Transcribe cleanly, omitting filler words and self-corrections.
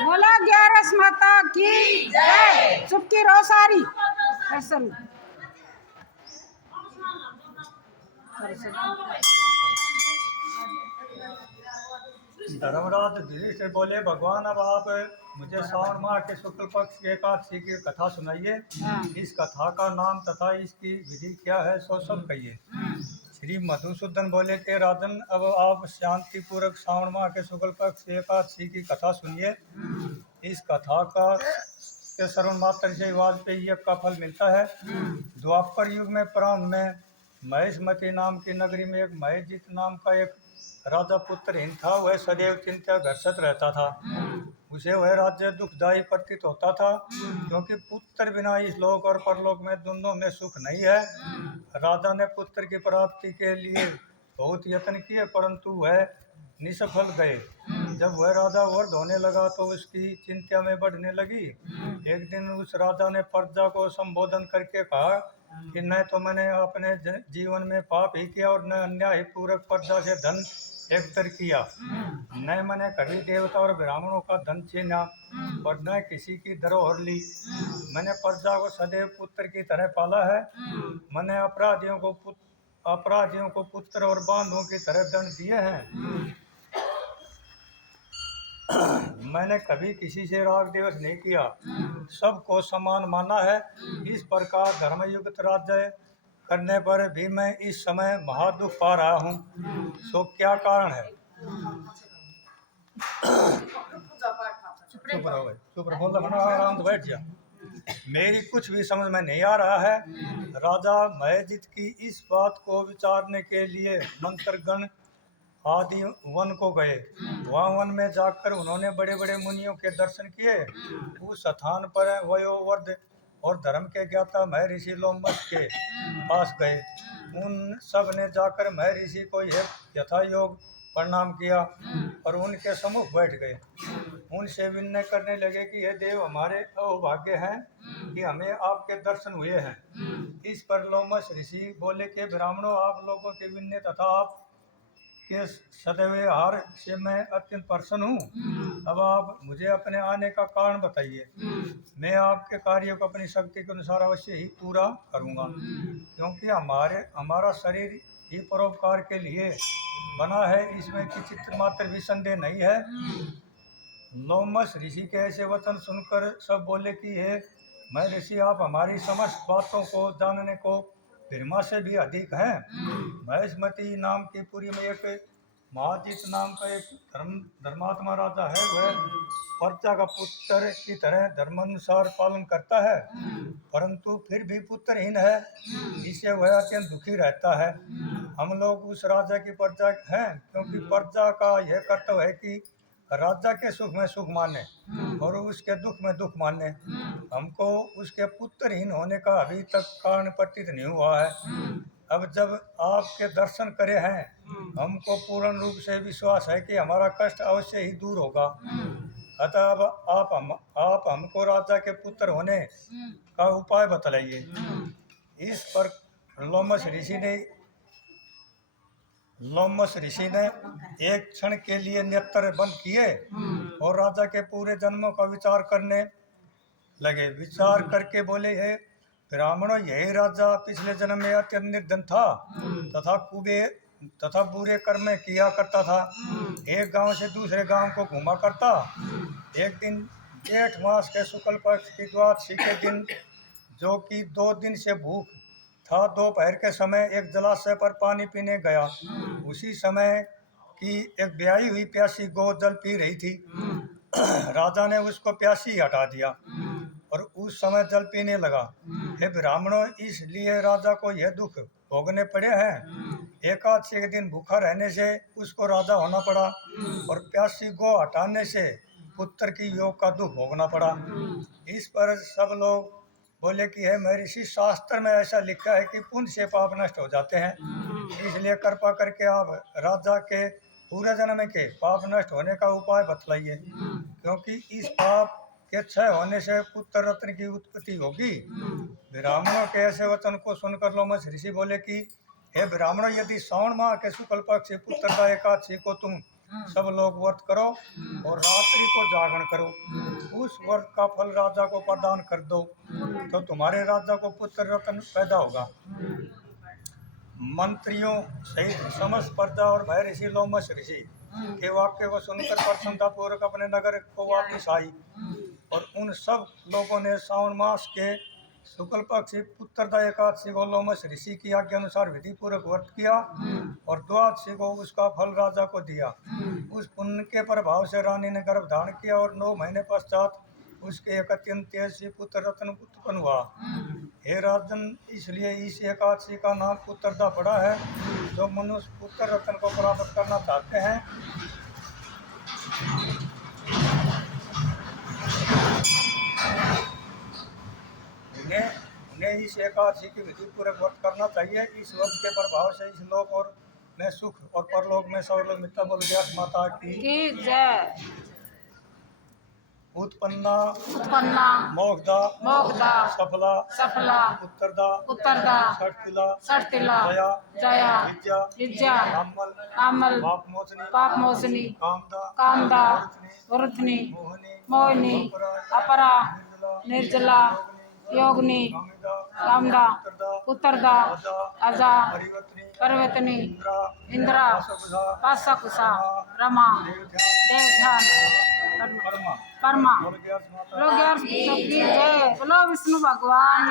बोला ग्यारस माता की जय। चुपकी रहो सारी। धर्मराज युधिष्ठिर बोले, भगवान अब आप मुझे श्रावण माह के शुक्ल पक्ष की एकादशी की कथा सुनाइए। इस कथा का नाम तथा इसकी विधि क्या है सो सब कहिए। श्री मधुसूदन बोले कि राजन, अब आप शांति पूर्वक श्रावण माह के शुक्ल पक्ष की एकादशी की कथा सुनिए। इस कथा का के श्रवण मात्र से वाजपेयी यज्ञ का फल मिलता है। द्वापर युग में प्रारंभ में महेशमती नाम की नगरी में एक महेशजीत नाम का एक राजा पुत्रहीन था। वह सदैव चिंता ग्रस्त रहता था। उसे वह राज्य दुखदायी प्रतीत होता था, क्योंकि पुत्र बिना इस लोक और परलोक में दोनों में सुख नहीं है। राजा ने पुत्र की प्राप्ति के लिए बहुत यत्न किए, परंतु वह निष्फल गए। जब वह राजा वृद्ध होने लगा तो उसकी चिंता में बढ़ने लगी। एक दिन उस राजा ने प्रजा को संबोधन करके कहा कि न तो मैंने अपने जीवन में पाप ही किया और न अन्याय पूर्वक प्रजा से धन एकत्र किया, न मैंने कभी देवता और ब्राह्मणों का धन छीना और न किसी की धरोहर ली। मैंने प्रजा को सदैव पुत्र की तरह पाला है। मैंने अपराधियों को पुत्र और बांधों की तरह दंड दिए हैं। मैंने कभी किसी से राग द्वेष नहीं किया, सबको समान माना है। इस प्रकार धर्मयुक्त राज्य करने पर भी मैं इस समय महादुख पा रहा हूँ। सो क्या कारण है? चुप रहो, आराम से बैठ जा। मेरी कुछ भी समझ में नहीं आ रहा है। राजा महेजित की इस बात को विचारने के लिए मंत्रगण आदि वन को गए। वहाँ वन में जाकर उन्होंने बड़े बड़े मुनियों के दर्शन किए। उस स्थान पर वयोवृद्ध और धर्म के ज्ञाता महर्षि लोमस के पास गए। उन सब ने जाकर महर्षि को यथा योग प्रणाम किया और उनके सम्मुख बैठ गए। उनसे विनय करने लगे कि हे देव, हमारे अहोभाग्य हैं कि हमें आपके दर्शन हुए हैं। इस पर लोमस ऋषि बोले कि ब्राह्मणों, आप लोगों के विनय तथा आप के सदव्यवहार से मैं अत्यंत प्रसन्न हूँ। अब आप मुझे अपने आने का कारण बताइए। मैं आपके कार्यों को अपनी शक्ति के अनुसार अवश्य ही पूरा करूँगा, क्योंकि हमारा शरीर ही परोपकार के लिए बना है, इसमें किंचित मात्र भी संदेह नहीं है। लोमस ऋषि के ऐसे वचन सुनकर सब बोले कि हे महर्षि, आप हमारी समस्त बातों को जानने को ब्रह्मा से भी अधिक हैं। महेशमती नाम की पुरी में एक महाजीत नाम का एक धर्मात्मा राजा है। वह प्रजा का पुत्र की तरह धर्मानुसार पालन करता है, परंतु फिर भी पुत्रहीन है। इससे वह अत्यंत दुखी रहता है। हम लोग उस राजा की प्रजा हैं, क्योंकि प्रजा का यह कर्तव्य है कि राजा के सुख में सुख माने और उसके दुख में दुख माने। हमको उसके पुत्रहीन होने का अभी तक कारण प्रतीत नहीं हुआ है। अब जब आपके दर्शन करे हैं, हमको पूर्ण रूप से विश्वास है कि हमारा कष्ट अवश्य ही दूर होगा। अतः अब आप हमको राजा के पुत्र होने का उपाय बतलाइए। इस पर लोमस ऋषि ने एक क्षण के लिए नेत्र बंद किए और राजा के पूरे जन्मों का विचार करने लगे। विचार करके बोले, हे ब्राह्मणों, यही राजा पिछले जन्म में अत्यंत निर्धन था तथा बुरे कर्म किया करता था। एक गांव से दूसरे गांव को घुमा करता। एक दिन जेठ मास के शुक्ल पक्ष की द्वादशी के दिन, जो कि 2 दिन से भूख था, दोपहर के समय एक जलाशय पर पानी पीने गया। उसी समय की एक ब्याही हुई प्यासी गौ जल पी रही थी। राजा ने उसको प्यासी हटा दिया और उस समय जल पीने लगा। हे ब्राह्मणों, इसलिए राजा को यह दुख भोगने पड़े हैं। एकादशी के दिन भूखा रहने से उसको राजा होना पड़ा और प्यासी गौ हटाने से पुत्र की योग का दुख भोगना पड़ा। इस पर सब लोग बोले कि है महर्षि, शास्त्र में ऐसा लिखा है कि पुण्य से पाप नष्ट हो जाते हैं, इसलिए कृपा करके आप राजा के पूरे जन्म के पाप नष्ट होने का उपाय बतलाइए, क्योंकि इस पाप के क्षय होने से पुत्र रत्न की उत्पत्ति होगी। ब्राह्मणों के ऐसे वचन को सुनकर लोमस ऋषि बोले कि हे ब्राह्मणों, यदि श्रावण माह के शुक्ल पक्ष पुत्रदा एकादशी को तुम सब लोग व्रत करो और रात्रि को जागरण करो। उस व्रत का फल राजा को प्रदान कर दो तो तुम्हारे राजा को पुत्र रत्न पैदा होगा। मंत्रियों सहित समस्त प्रजा और भय ऋषि लोमश ऋषि के वाक्य को सुनकर प्रसन्नता पूर्वक अपने नगर को वापस आई और उन सब लोगों ने श्रावण मास के शुक्ल पक्ष पुत्रदा एकादशी को लोमश ऋषि की आज्ञा अनुसार विधि पूर्वक व्रत किया और द्वादशी को उसका फल राजा को दिया। उस पुण्य के प्रभाव से रानी ने गर्भ धारण किया और 9 महीने पश्चात उसके एक अत्यंत तेजस्वी पुत्र रत्न उत्पन्न हुआ। हे राजन, इसलिए इस एकादशी का नाम पुत्रदा पड़ा है। जो मनुष्य पुत्र रत्न को प्राप्त करना चाहते हैं उन्हें इस एकादशी की विधि पूर्वक व्रत करना चाहिए। इस व्रत के प्रभाव से इस लोक और में सुख और परलोक में सर्वलोक मिलता। बोल व्यास माता की जय। उत्पन्ना उत्पन्ना मोक्षदा मोक्षदा सफला सफला उत्तरदा उत्तरदा षटतिला षटतिला जया जया विद्या विद्या अमल अमल पाप मोचनी कामदा कामदा वरुथनी मोहिनी अपरा निर्जला योगिनी कामदा उत्तरदा अजा परिवर्तनी इंद्रा पाशकुशा रमा देवध्यान कर्मा। बोलो विष्णु भगवान।